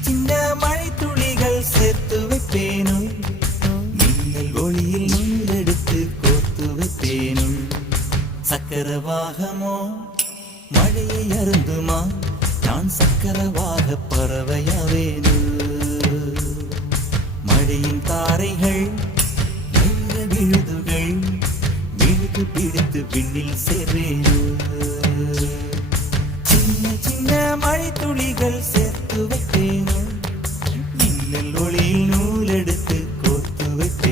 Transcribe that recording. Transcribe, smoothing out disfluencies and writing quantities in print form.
சின்ன மழை துளிகள் சேர்த்து வைப்பேனும் மின்னல் ஒளியில் நூலெடுத்து கோர்த்து வைப்பேனும் சக்கரவாகமோ மழையை அருந்துமா நான் சக்கரவாக பறவையாவேனு